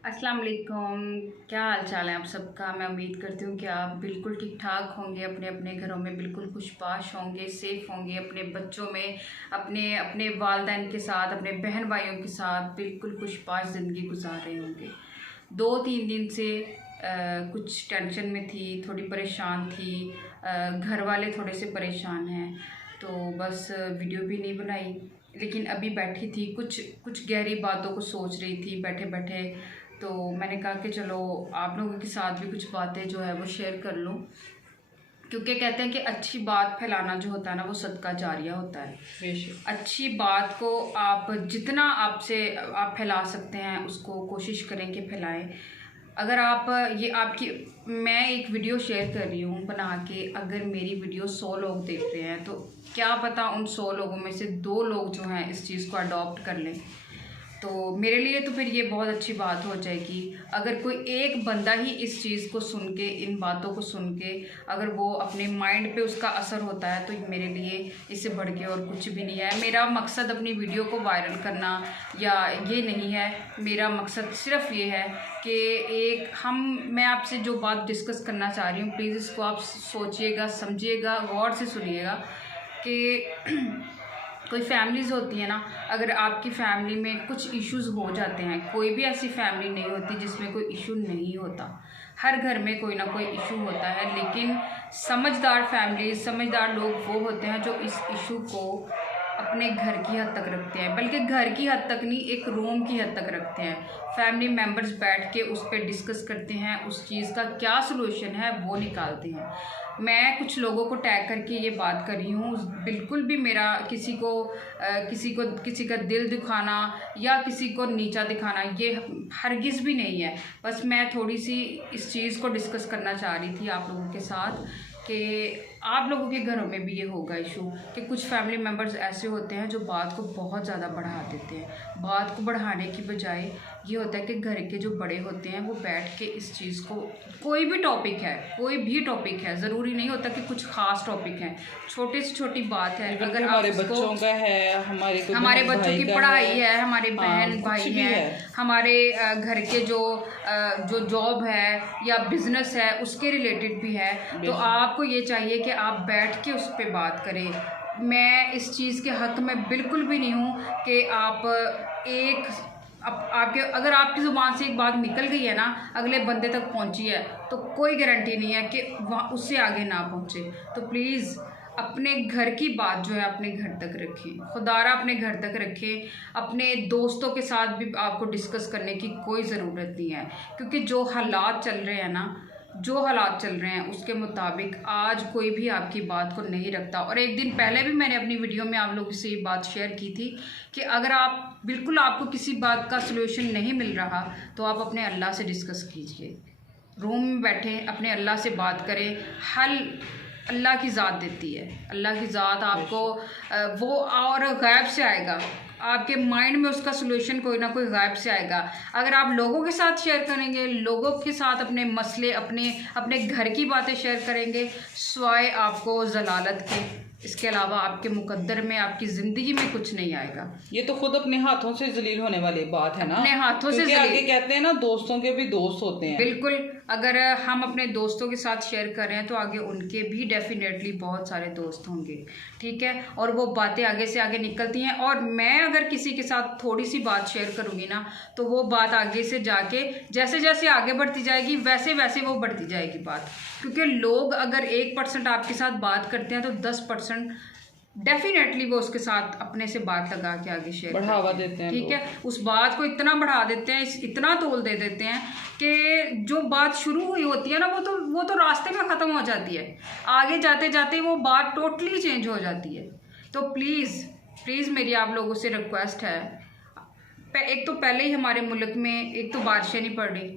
अस्सलाम वालेकुम। क्या हाल चाल है आप सबका। मैं उम्मीद करती हूँ कि आप बिल्कुल ठीक ठाक होंगे, अपने अपने घरों में बिल्कुल खुशबाश होंगे, सेफ़ होंगे, अपने बच्चों में, अपने अपने वालिदैन के साथ, अपने बहन भाइयों के साथ बिल्कुल खुशबाश ज़िंदगी गुजार रहे होंगे। 2-3 दिन से कुछ टेंशन में थी, थोड़ी परेशान थी। घर वाले थोड़े से परेशान हैं, तो बस वीडियो भी नहीं बनाई। लेकिन अभी बैठी थी, कुछ कुछ गहरी बातों को सोच रही थी बैठे बैठे। तो मैंने कहा कि चलो आप लोगों के साथ भी कुछ बातें जो है वो शेयर कर लूँ, क्योंकि कहते हैं कि अच्छी बात फैलाना जो होता है ना, वो सदका जारिया होता है। बेशक। अच्छी बात को आप जितना आप फैला सकते हैं, उसको कोशिश करें कि फैलाएं। अगर आप ये आपकी मैं एक वीडियो शेयर कर रही हूँ बना के, अगर मेरी वीडियो 100 लोग देख रहे हैं, तो क्या पता उन 100 लोगों में से 2 लोग जो हैं इस चीज़ को अडॉप्ट कर लें, तो मेरे लिए तो फिर ये बहुत अच्छी बात हो जाएगी। अगर कोई एक बंदा ही इस चीज़ को सुन के, इन बातों को सुन के, अगर वो अपने माइंड पे उसका असर होता है, तो मेरे लिए इससे बढ़ के और कुछ भी नहीं है। मेरा मकसद अपनी वीडियो को वायरल करना या ये नहीं है। मेरा मकसद सिर्फ ये है कि मैं आपसे जो बात डिस्कस करना चाह रही हूँ, प्लीज़ इसको आप सोचिएगा, समझिएगा, गौर से सुनिएगा कि कोई फैमिलीज़ होती है ना, अगर आपकी फैमिली में कुछ इश्यूज़ हो जाते हैं, कोई भी ऐसी फैमिली नहीं होती जिसमें कोई इशू नहीं होता। हर घर में कोई ना कोई इशू होता है, लेकिन समझदार फैमिली, समझदार लोग वो होते हैं जो इस इशू को अपने घर की हद तक रखते हैं, बल्कि घर की हद तक नहीं, एक रूम की हद तक रखते हैं। फैमिली मेम्बर्स बैठ के उस पर डिस्कस करते हैं, उस चीज़ का क्या सलूशन है वो निकालते हैं। मैं कुछ लोगों को टैग करके ये बात कर रही हूँ, बिल्कुल भी मेरा किसी का दिल दुखाना या किसी को नीचा दिखाना ये हरगिज़ भी नहीं है। बस मैं थोड़ी सी इस चीज़ को डिस्कस करना चाह रही थी आप लोगों के साथ कि आप लोगों के घरों में भी ये होगा इशू कि कुछ फैमिली मेम्बर्स ऐसे होते हैं जो बात को बहुत ज़्यादा बढ़ा देते हैं। बात को बढ़ाने की बजाय ये होता है कि घर के जो बड़े होते हैं वो बैठ के इस चीज़ को, कोई भी टॉपिक है, ज़रूरी नहीं होता कि कुछ ख़ास टॉपिक है, छोटी से छोटी बात है, अगर हमारे बच्चों का है, हमारे बच्चों की पढ़ाई है, हमारे बहन भाई हैं, हमारे घर के जो जॉब है या बिजनेस है उसके रिलेटेड भी है, तो आपको ये चाहिए कि आप बैठ के उस पर बात करें। मैं इस चीज़ के हक़ में बिल्कुल भी नहीं हूँ कि अगर आपकी ज़ुबान से एक बात निकल गई है ना, अगले बंदे तक पहुँची है, तो कोई गारंटी नहीं है कि वहाँ उससे आगे ना पहुँचे। तो प्लीज़ अपने घर की बात जो है अपने घर तक रखें, खुदारा अपने घर तक रखें। अपने दोस्तों के साथ भी आपको डिस्कस करने की कोई ज़रूरत नहीं है, क्योंकि जो हालात चल रहे हैं उसके मुताबिक आज कोई भी आपकी बात को नहीं रखता। और एक दिन पहले भी मैंने अपनी वीडियो में आप लोगों से ये बात शेयर की थी कि अगर आपको किसी बात का सलूशन नहीं मिल रहा, तो आप अपने अल्लाह से डिस्कस कीजिए, रूम में बैठे अपने अल्लाह से बात करें। हल अल्लाह की ज़ात देती है, अल्लाह की ज़ात आपको वो और गायब से आएगा, आपके माइंड में उसका सलूशन कोई ना कोई गायब से आएगा। अगर आप लोगों के साथ शेयर करेंगे, लोगों के साथ अपने मसले, अपने घर की बातें शेयर करेंगे, स्वाय आपको ज़लालत के, इसके अलावा आपके मुकद्दर में, आपकी ज़िंदगी में कुछ नहीं आएगा। ये तो खुद अपने हाथों से जलील होने वाली बात है ना, अपने हाथों से आगे कहते हैं ना, दोस्तों के भी दोस्त होते हैं। बिल्कुल, अगर हम अपने दोस्तों के साथ शेयर कर रहे हैं तो आगे उनके भी डेफिनेटली बहुत सारे दोस्त होंगे, ठीक है, और वो बातें आगे से आगे निकलती हैं। और मैं अगर किसी के साथ थोड़ी सी बात शेयर करूँगी ना, तो वो बात आगे से जाके जैसे जैसे आगे बढ़ती जाएगी वैसे वैसे वो बढ़ती जाएगी बात, क्योंकि लोग अगर 1% आपके साथ बात करते हैं तो 10% डेफिनेटली वो उसके साथ अपने से बात लगा के आगे शेयर बढ़ावा देते हैं, ठीक है। उस बात को इतना बढ़ा देते हैं, इतना तोल दे देते हैं कि जो बात शुरू हुई होती है ना, वो तो रास्ते में ख़त्म हो जाती है, आगे जाते जाते वो बात टोटली चेंज हो जाती है। तो प्लीज़ मेरी आप लोगों से रिक्वेस्ट है, एक तो पहले ही हमारे मुल्क में एक तो बारिशें नहीं पड़ रही,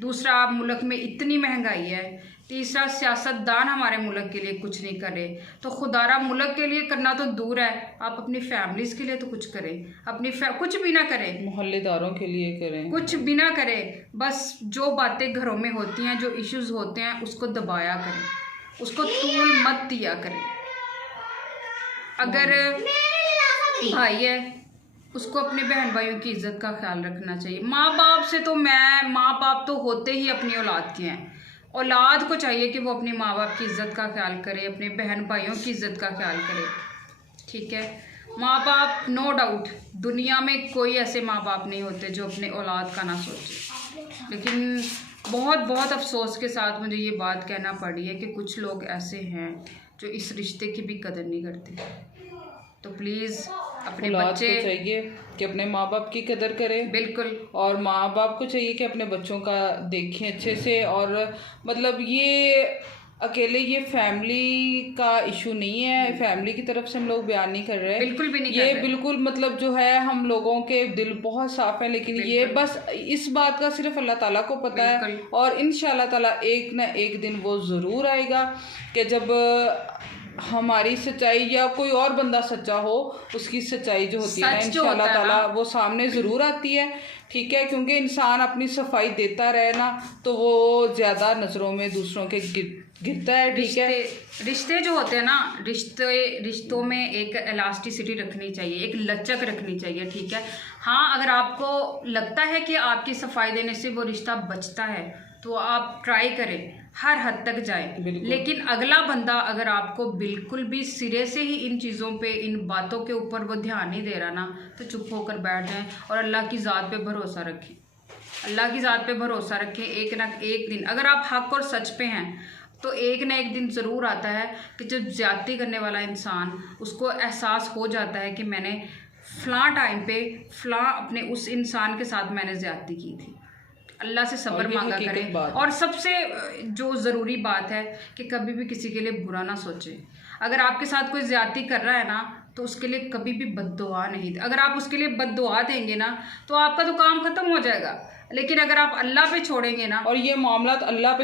दूसरा मुल्क में इतनी महंगाई है, तीसरा सियासतदान हमारे मुल्क के लिए कुछ नहीं करे। तो खुदारा मुल्क के लिए करना तो दूर है, आप अपनी फैमिलीज़ के लिए तो कुछ करें। कुछ भी ना करें, मोहल्लेदारों के लिए करें, कुछ भी ना करें, बस जो बातें घरों में होती हैं, जो इश्यूज़ होते हैं, उसको दबाया करें, उसको तूल मत दिया करें। अगर भाई है, उसको अपने बहन भाइयों की इज्जत का ख्याल रखना चाहिए। माँ बाप से तो माँ बाप तो होते ही अपनी औलाद के हैं। औलाद को चाहिए कि वो अपनी माँ बाप की इज्जत का ख्याल करे, अपने बहन भाइयों की इज्जत का ख्याल करे। ठीक है, माँ बाप नो डाउट दुनिया में कोई ऐसे माँ बाप नहीं होते जो अपने औलाद का ना सोचे, लेकिन बहुत बहुत अफसोस के साथ मुझे ये बात कहना पड़ी है कि कुछ लोग ऐसे हैं जो इस रिश्ते की भी कदर नहीं करते। तो प्लीज़ अपने बच्चे को चाहिए कि अपने माँ बाप की कदर करें। बिल्कुल। और माँ बाप को चाहिए कि अपने बच्चों का देखें अच्छे से। और मतलब ये अकेले ये फैमिली का इशू नहीं है, फैमिली की तरफ से हम लोग बयान नहीं कर रहे, बिल्कुल भी नहीं ये कर रहे। बिल्कुल मतलब जो है हम लोगों के दिल बहुत साफ है, लेकिन ये बस इस बात का सिर्फ अल्लाह ताला को पता है। और इंशाल्लाह ताला एक ना एक दिन वो ज़रूर आएगा कि जब हमारी सच्चाई या कोई और बंदा सच्चा हो, उसकी सच्चाई जो होती है ना इंशाल्लाह ताला वो सामने ज़रूर आती है। ठीक है, क्योंकि इंसान अपनी सफाई देता रहे ना तो वो ज़्यादा नज़रों में दूसरों के गिरता है। ठीक है, रिश्ते जो होते हैं ना, रिश्तों में एक इलास्टिसिटी रखनी चाहिए, एक लचक रखनी चाहिए। ठीक है, हाँ अगर आपको लगता है कि आपकी सफाई देने से वो रिश्ता बचता है तो आप ट्राई करें, हर हद तक जाए। लेकिन अगला बंदा अगर आपको बिल्कुल भी सिरे से ही इन चीज़ों पे, इन बातों के ऊपर वो ध्यान नहीं दे रहा ना, तो चुप होकर बैठ जाएं और अल्लाह की ज़ात पे भरोसा रखें। अल्लाह की ज़ात पे भरोसा रखें। एक ना एक दिन अगर आप हक और सच पे हैं तो एक ना एक दिन ज़रूर आता है कि जब ज्यादती करने वाला इंसान, उसको एहसास हो जाता है कि मैंने फ़लाँ टाइम पे फ़लाँ अपने उस इंसान के साथ मैंने ज्यादती की थी। अल्लाह से सब्र मांगा करें। और सबसे जो ज़रूरी बात है कि कभी भी किसी के लिए बुरा ना सोचें। अगर आपके साथ कोई ज्यादती कर रहा है ना तो उसके लिए कभी भी बद्दुआ नहीं दे। अगर आप उसके लिए बद्दुआ देंगे ना तो आपका तो काम ख़त्म हो जाएगा। लेकिन अगर आप अल्लाह पे छोड़ेंगे ना, और ये मामला अल्लाह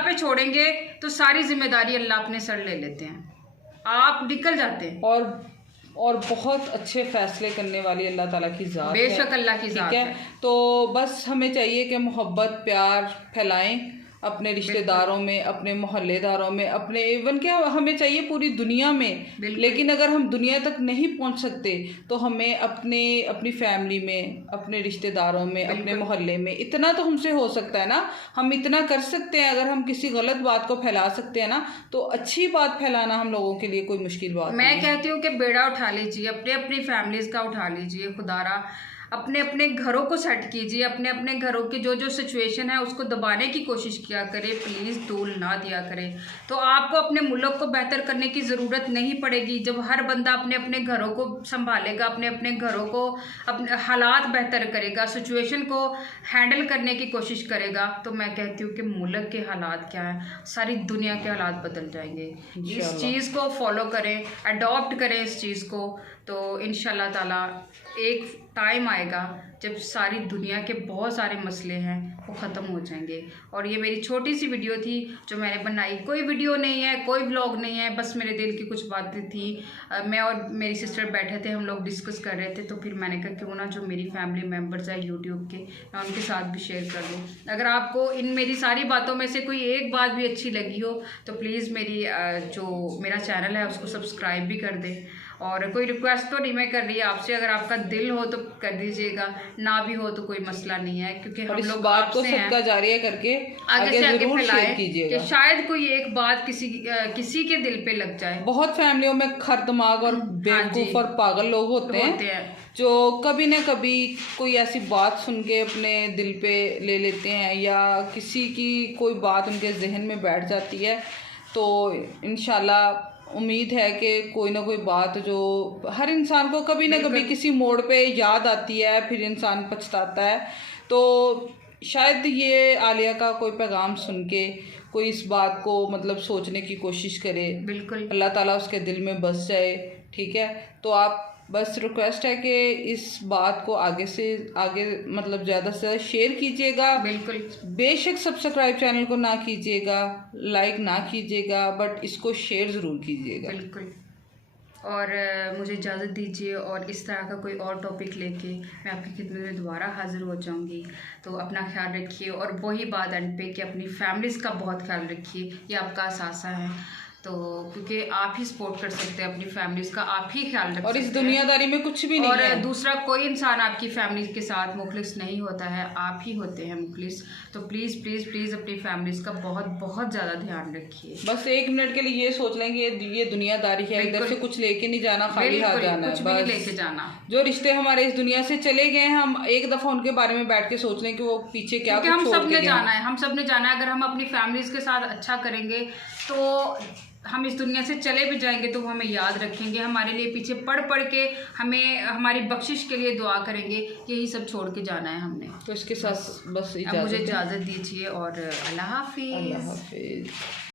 पे छोड़ेंगे तो सारी जिम्मेदारी अल्लाह अपने सर ले लेते हैं, आप निकल जाते हैं। और बहुत अच्छे फैसले करने वाली अल्लाह ताला की ज़ात है, बेशक अल्लाह की ज़ात है। तो बस हमें चाहिए कि मोहब्बत प्यार फैलाएं अपने रिश्तेदारों में, अपने मोहल्लेदारों में, अपने इवन क्या हमें चाहिए पूरी दुनिया में। लेकिन अगर हम दुनिया तक नहीं पहुंच सकते तो हमें अपनी फैमिली में, अपने रिश्तेदारों में, अपने मोहल्ले में इतना तो हमसे हो सकता है ना, हम इतना कर सकते हैं। अगर हम किसी गलत बात को फैला सकते हैं ना तो अच्छी बात फैलाना हम लोगों के लिए कोई मुश्किल बात मैं कहती हूँ कि बेड़ा उठा लीजिए, अपने अपनी फैमिलीज का उठा लीजिए, खुदारा अपने अपने घरों को सेट कीजिए, अपने अपने घरों की जो जो सिचुएशन है उसको दबाने की कोशिश किया करें, प्लीज़ टूल ना दिया करें। तो आपको अपने मुल्क को बेहतर करने की ज़रूरत नहीं पड़ेगी। जब हर बंदा अपने अपने घरों को संभालेगा, अपने अपने घरों को, अपने हालात बेहतर करेगा, सिचुएशन को हैंडल करने की कोशिश करेगा, तो मैं कहती हूँ कि मुल्क के हालात क्या है, सारी दुनिया के हालात बदल जाएंगे। इस चीज़ को फॉलो करें, अडॉप्ट करें इस चीज़ को, तो इंशाल्लाह ताला एक टाइम आएगा जब सारी दुनिया के बहुत सारे मसले हैं वो ख़त्म हो जाएंगे। और ये मेरी छोटी सी वीडियो थी जो मैंने बनाई, कोई वीडियो नहीं है, कोई व्लॉग नहीं है, बस मेरे दिल की कुछ बातें थी। मैं और मेरी सिस्टर बैठे थे, हम लोग डिस्कस कर रहे थे, तो फिर मैंने कहा क्यों ना जो मेरी फैमिली मेम्बर्स है यूट्यूब के, मैं उनके साथ भी शेयर कर दूँ। अगर आपको इन मेरी सारी बातों में से कोई एक बात भी अच्छी लगी हो तो प्लीज़ जो मेरा चैनल है उसको सब्सक्राइब भी कर दें। और कोई रिक्वेस्ट तो नहीं मैं कर रही आपसे, अगर आपका दिल हो तो कर दीजिएगा, ना भी हो तो कोई मसला नहीं है, क्योंकि हम लोग बात को सदका जारिया करके आगे से आगे फैलाएं कि शायद कोई एक बात किसी के दिल पे लग जाए। बहुत फैमिलियों में खर दिमाग और बेवकूफ और पागल लोग होते हैं जो कभी ना कभी कोई ऐसी बात सुन के अपने दिल पे ले लेते हैं, या किसी की कोई बात उनके जहन में बैठ जाती है। तो इंशाल्लाह उम्मीद है कि कोई ना कोई बात जो हर इंसान को कभी ना कभी किसी मोड़ पे याद आती है, फिर इंसान पछताता है। तो शायद ये आलिया का कोई पैगाम सुन के कोई इस बात को मतलब सोचने की कोशिश करे, बिल्कुल अल्लाह ताला उसके दिल में बस जाए। ठीक है, तो आप बस रिक्वेस्ट है कि इस बात को आगे से आगे मतलब ज़्यादा से ज़्यादा शेयर कीजिएगा। बिल्कुल, बेशक सब्सक्राइब चैनल को ना कीजिएगा, लाइक ना कीजिएगा, बट इसको शेयर ज़रूर कीजिएगा। बिल्कुल। और मुझे इजाज़त दीजिए, और इस तरह का कोई और टॉपिक लेके मैं आपकी खिदमत में दोबारा हाज़िर हो जाऊंगी। तो अपना ख्याल रखिए, और वही बात एंड पे कि अपनी फैमिलीज़ का बहुत ख्याल रखिए, ये आपका असासा है। तो क्योंकि आप ही सपोर्ट कर सकते हैं अपनी फैमिलीज का, आप ही ख्याल रख सकते हैं। और इस दुनियादारी में कुछ भी नहीं और है। दूसरा कोई इंसान आपकी फैमिली के साथ मुखलिस नहीं होता है, आप ही होते हैं मुखलिस। तो प्लीज़ प्लीज़ प्लीज़ अपनी फैमिलीज का बहुत बहुत ज़्यादा ध्यान रखिए। बस 1 मिनट के लिए ये सोच लें कि ये दुनियादारी है, इधर से कुछ लेके नहीं जाना, खाली हाथ जाना है, कुछ भी नहीं लेके जाना। जो रिश्ते हमारे इस दुनिया से चले गए हैं, हम एक दफ़ा उनके बारे में बैठ के सोच लें कि वो पीछे क्या कुछ हम छोड़ सब के ने गए। जाना है, हम सब ने जाना है। अगर हम अपनी फैमिलीज के साथ अच्छा करेंगे तो हम इस दुनिया से चले भी जाएंगे तो वो हमें याद रखेंगे, हमारे लिए पीछे पढ़ पढ़ के हमें हमारी बख्शिश के लिए दुआ करेंगे। यही सब छोड़ के जाना है हमने। तो इसके साथ बस अब मुझे इजाज़त दीजिए और अल्लाह हाफिज़। अल्लाह हाफिज़।